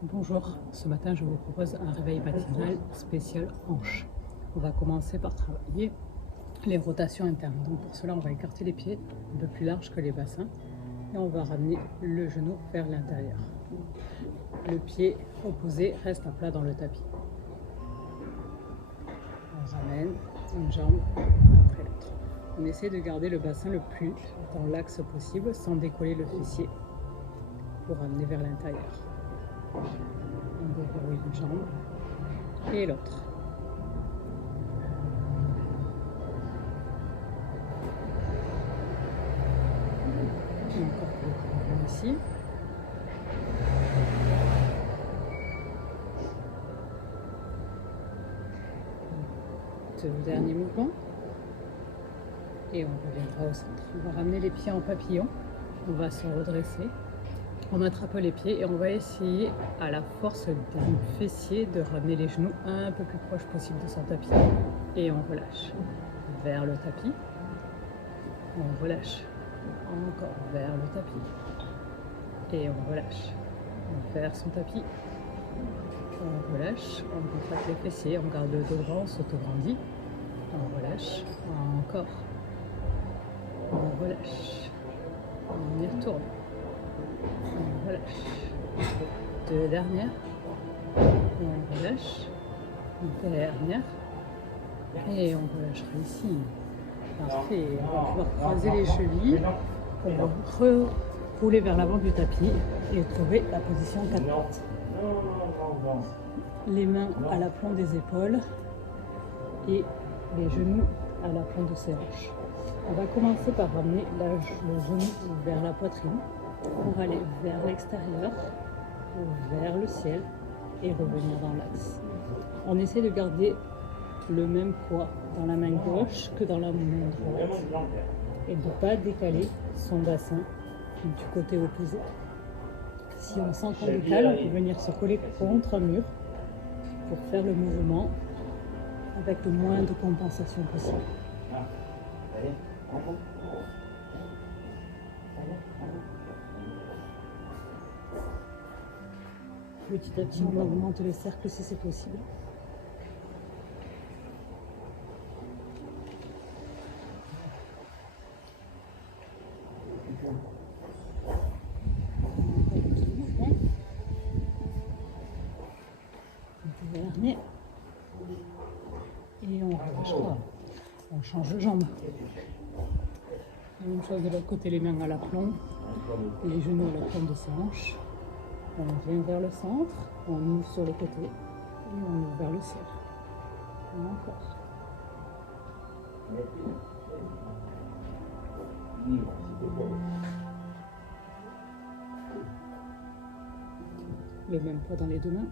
Bonjour, ce matin je vous propose un réveil matinal spécial hanche. On va commencer par travailler les rotations internes. Donc pour cela on va écarter les pieds un peu plus larges que les bassins et on va ramener le genou vers l'intérieur. Le pied opposé reste à plat dans le tapis. On ramène une jambe après l'autre. On essaie de garder le bassin le plus dans l'axe possible sans décoller le fessier pour ramener vers l'intérieur. On déverrouille une jambe et l'autre. Et encore plus ici. Dernier mouvement. Et on reviendra au centre. On va ramener les pieds en papillon. On va se redresser. On attrape les pieds et on va essayer à la force du fessier de ramener les genoux un peu plus proche possible de son tapis. Et on relâche vers le tapis. On relâche encore vers le tapis. Et on relâche vers son tapis. On relâche, on contracte les fessiers, on garde le dos droit, on s'auto-grandit. On relâche, encore. On relâche. On y retourne. On relâche. Deux dernières. On relâche. Dernière. Et on relâchera ici. Parfait. On va pouvoir croiser les chevilles pour rouler vers l'avant du tapis et trouver la position 4 pattes. Les mains à l'aplomb des épaules et les genoux à l'aplomb de ses hanches. On va commencer par ramener le genou vers la poitrine pour aller vers l'extérieur, vers le ciel et revenir dans l'axe. On essaie de garder le même poids dans la main gauche que dans la main droite et de ne pas décaler son bassin du côté opposé. Si on sent qu'on décale, on peut venir se coller contre un mur pour faire le mouvement avec le moins de compensation possible. Petit à petit, on augmente les cercles si c'est possible. Dernier. Et on relâchera. On change de jambe. Même chose de l'autre côté, les mains à l'aplomb, les genoux à l'aplomb de ses hanches. On vient vers le centre, on ouvre sur les côtés et on ouvre vers le ciel. Encore. Le même poids dans les deux mains.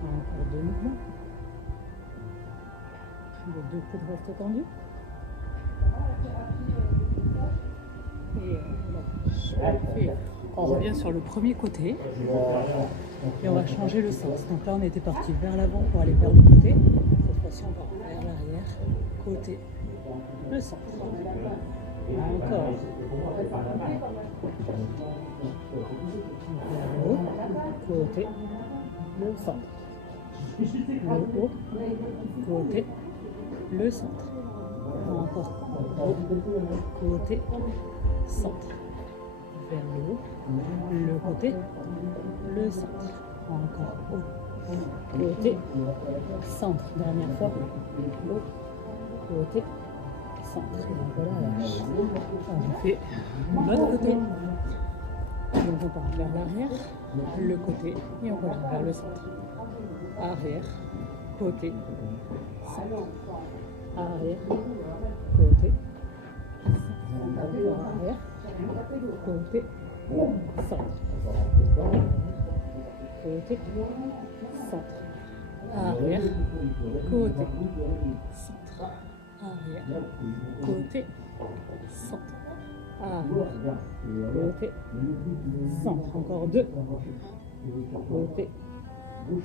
Encore deux mouvements. Les deux coudes restent tendus. Et on revient sur le premier côté et on va changer le sens. Donc là on était parti vers l'avant pour aller vers le côté. Cette fois-ci on va vers l'arrière, côté, le centre. Encore. Vers le haut, côté, le centre. Le haut, côté, le centre. Encore. Haut, côté, centre. Vers le haut, le côté, le centre. Encore haut, côté, centre. Dernière fois, haut, côté, centre. Et voilà, on fait l'autre côté. Donc on part vers l'arrière, le côté, et on revient vers le centre. Arrière, côté, centre. Arrière, côté, encore arrière, côté, centre. Côté, centre. Arrière, côté, centre. arrière, côté, centre, arrière, côté, centre, encore 2, côté,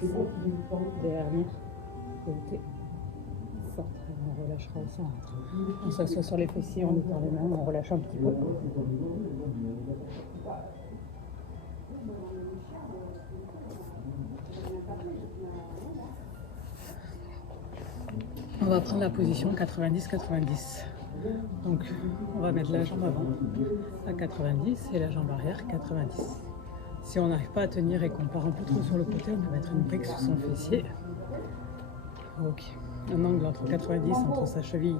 centre, dernière, côté, centre. On relâchera au centre. On s'assoit sur les fessiers, on étend les mains, on relâche un petit peu. On va prendre la position 90-90. Donc, on va mettre la jambe avant à 90 et la jambe arrière 90. Si on n'arrive pas à tenir et qu'on part un peu trop sur le côté, on peut mettre une brique sous son fessier. Ok. Un angle entre 90 entre sa cheville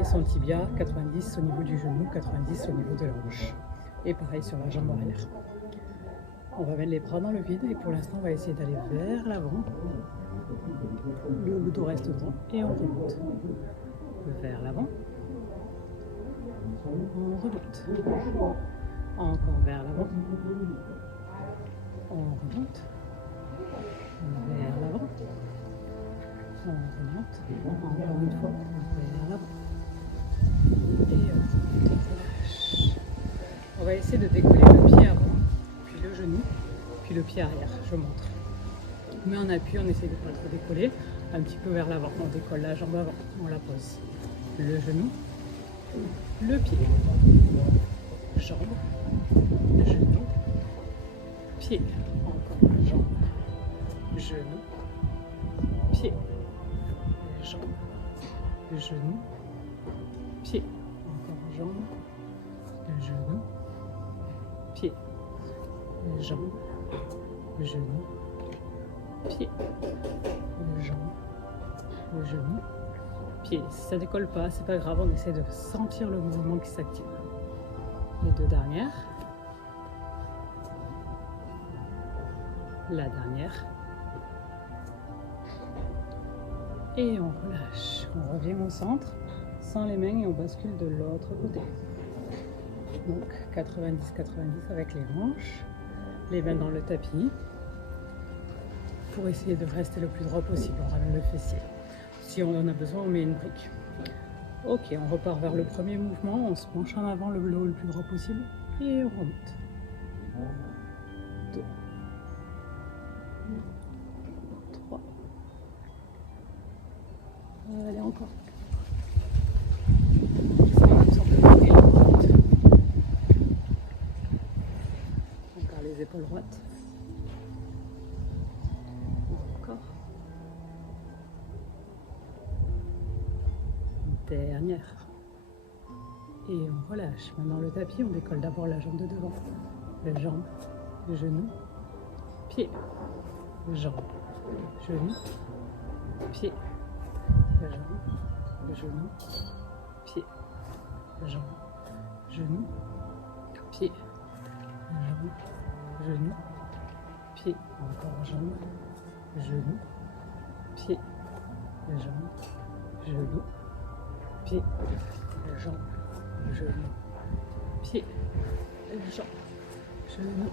et son tibia, 90 au niveau du genou, 90 au niveau de la hanche. Et pareil sur la jambe arrière. On va mettre les bras dans le vide et pour l'instant, on va essayer d'aller vers l'avant. Le dos reste droit et on remonte. Vers l'avant. On remonte. Encore vers l'avant. On remonte. Vers l'avant. On remonte. Encore une fois. Vers l'avant. Et on relâche. On va essayer de décoller le pied avant, puis le genou, puis le pied arrière. Je montre. Mais en appui, on essaie de ne pas trop décoller. Un petit peu vers l'avant. On décolle la jambe avant. On la pose. Le genou. Le pied, jambe, genou, pied, encore jambe, genou, pied, jambe, genou, pied, encore jambe, genou, pied, jambe, genou, pied, jambe, genou, pied. Si ça décolle pas, c'est pas grave, on essaie de sentir le mouvement qui s'active. Les deux dernières. La dernière. Et on relâche. On revient au centre, sans les mains et on bascule de l'autre côté. Donc 90-90 avec les manches, les mains dans le tapis. Pour essayer de rester le plus droit possible, on ramène le fessier. Si on en a besoin, on met une brique. Ok, on repart vers le premier mouvement, on se penche en avant le plus droit possible et on remonte. 2, 3. Allez, encore. Et on remonte. Encore les épaules droites. Encore. Dernière. Et on relâche. Maintenant le tapis, on décolle d'abord la jambe de devant. La jambe, le genou, pied, jambe, genou, pied, la jambe, le genou, pied, la jambe, genou, pied, la jambe, genou, pied, encore jambe, genou, pied, la jambe, genou, pied, la jambe, genou, pied, la jambe, genou,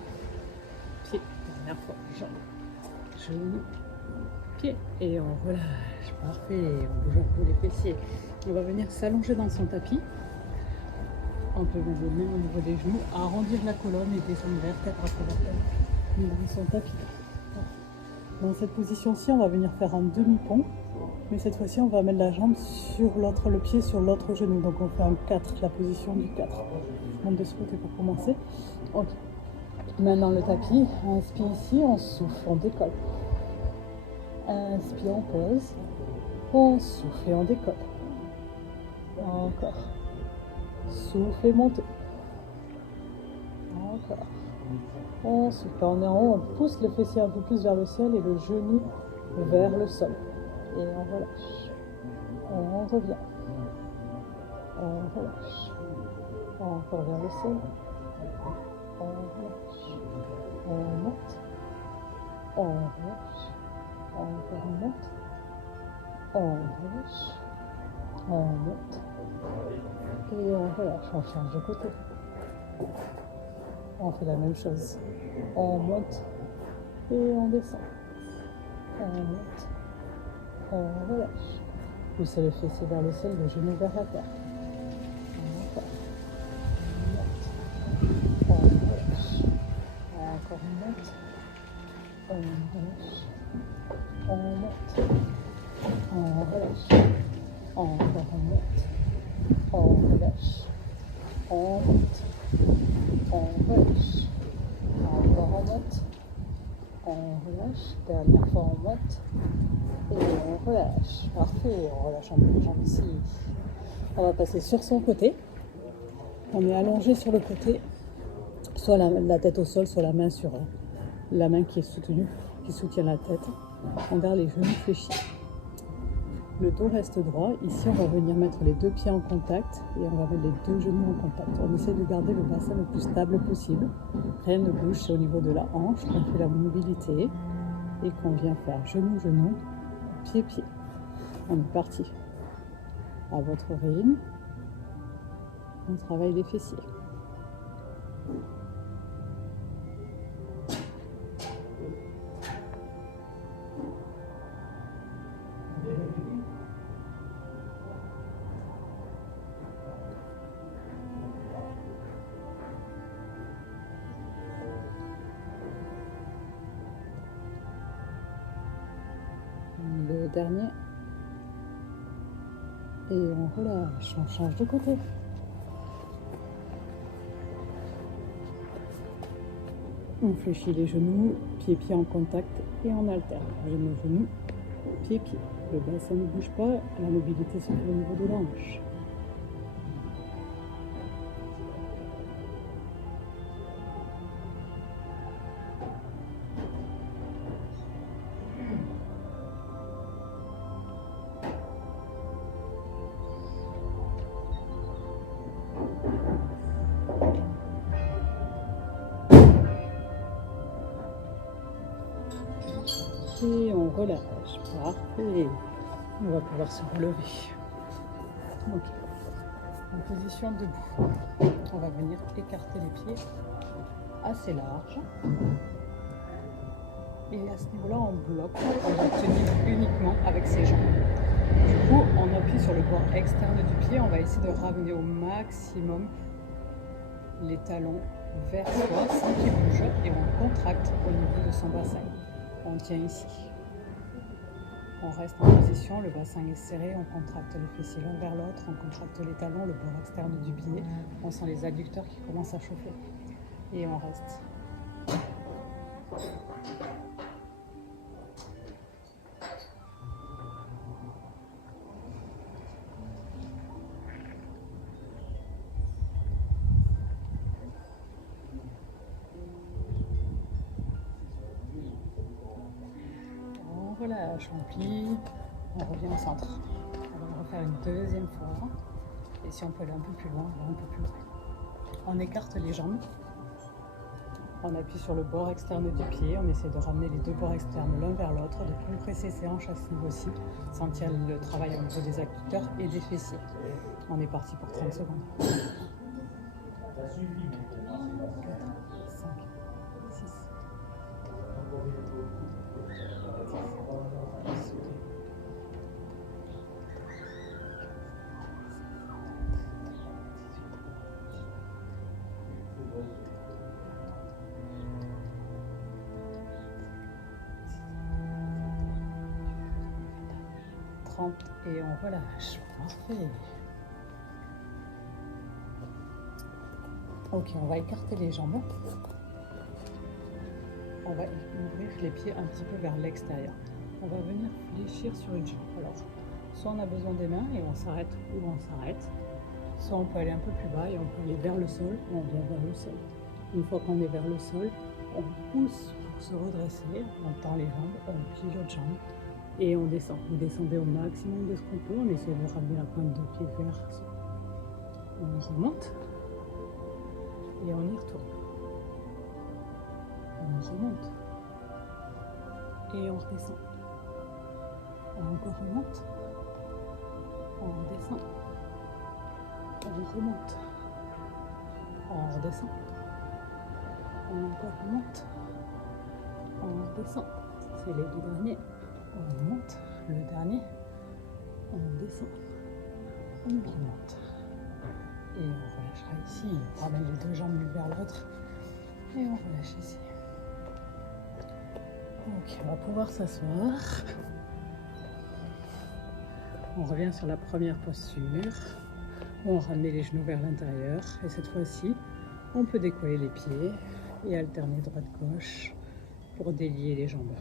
pied, dernière fois, jambe, genou, pied, et on relâche, parfait, on bouge un peu les fessiers. On va venir s'allonger dans son tapis, on peut mettre les mains au niveau des genoux, arrondir la colonne et descendre vertèbre après vertèbre au niveau de son tapis. Dans cette position-ci, on va venir faire un demi-pont. Mais cette fois-ci, on va mettre la jambe sur l'autre, le pied sur l'autre genou. Donc on fait un 4, la position du 4. Je monte de ce côté pour commencer. Ok. Maintenant le tapis, inspire ici, on souffle, on décolle. Inspire, on pose. On souffle et on décolle. Encore. Souffle et montez. Encore. On souffle. Quand on est en haut, on pousse le fessier un peu plus vers le ciel et le genou vers le sol. Et on relâche. On revient. On relâche. Encore vers le sol. On relâche. On monte. On relâche. Encore on monte. On relâche. On monte. Et on relâche. On change de côté. On fait la même chose. On monte. Et on descend. On monte. On relâche. Poussez le fessier vers le sol, le genou vers la terre. On relâche. Encore on monte. On relâche. On monte. On relâche. Encore on monte. On relâche. On monte. On relâche. Encore on monte. On relâche. Dernière fois on monte. Et on relâche. Parfait. On relâche un peu les jambes ici. On va passer sur son côté. On est allongé sur le côté. Soit la tête au sol, soit la main sur la main qui est soutenue, qui soutient la tête. On garde les genoux fléchis. Le dos reste droit. Ici, on va venir mettre les deux pieds en contact et on va mettre les deux genoux en contact. On essaie de garder le bassin le plus stable possible. Rien ne bouge, c'est au niveau de la hanche qu'on fait la mobilité et qu'on vient faire genou-genou, pied-pied. On est parti. À votre rythme, on travaille les fessiers. Le dernier. Et on relâche, on change de côté. On fléchit les genoux, pieds-pieds en contact et on alterne. Genoux, pieds-pieds. Le bassin ne bouge pas, la mobilité se fait au niveau de la hanche. Et on relâche. Parfait. On va pouvoir se relever. Ok. En position debout. On va venir écarter les pieds assez larges. Et à ce niveau-là, on bloque. On va tenir uniquement avec ses jambes. Du coup, on appuie sur le bord externe du pied. On va essayer de ramener au maximum les talons vers soi sans qu'ils bougent. Et on contracte au niveau de son bassin. On tient ici. On reste en position, le bassin est serré, on contracte les fessiers l'un vers l'autre, on contracte les talons, le bord externe du pied, on sent les adducteurs qui commencent à chauffer. Et on reste. On relâche, on plie, on revient au centre. On va le refaire une deuxième fois. Et si on peut aller un peu plus loin, on va un peu plus loin. On écarte les jambes. On appuie sur le bord externe du pied. On essaie de ramener les deux bords externes l'un vers l'autre, de compresser ses hanches à ce niveau-ci. Sentir le travail au niveau des adducteurs et des fessiers. On est parti pour 30 secondes. 4, 5, 6, 30 et on relâche. Parfait. Ok, on va écarter les jambes. On va ouvrir les pieds un petit peu vers l'extérieur. On va venir fléchir sur une jambe. Alors, soit on a besoin des mains et on s'arrête ou on s'arrête. Soit on peut aller un peu plus bas et on peut aller vers le sol ou on vient vers le sol. Une fois qu'on est vers le sol, on pousse pour se redresser, on tend les jambes, on plie l'autre jambe et on descend. Vous descendez au maximum de ce qu'on peut, on essaie de ramener la pointe de pied vers soi. On remonte et on y retourne. On remonte et on redescend. On encore remonte, on descend, on remonte, on redescend, on encore remonte, on redescend. C'est les deux derniers. On monte, le dernier, On descend, on remonte. Et on relâchera ici. On ramène les deux jambes l'une vers l'autre. Et on relâche ici. Ok, on va pouvoir s'asseoir. On revient sur la première posture. On ramène les genoux vers l'intérieur. Et cette fois-ci, on peut décoller les pieds et alterner droite-gauche pour délier les jambes.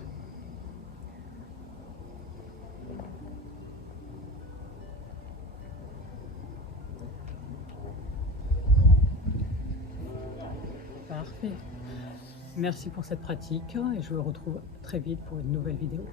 Parfait. Merci pour cette pratique et je vous retrouve très vite pour une nouvelle vidéo.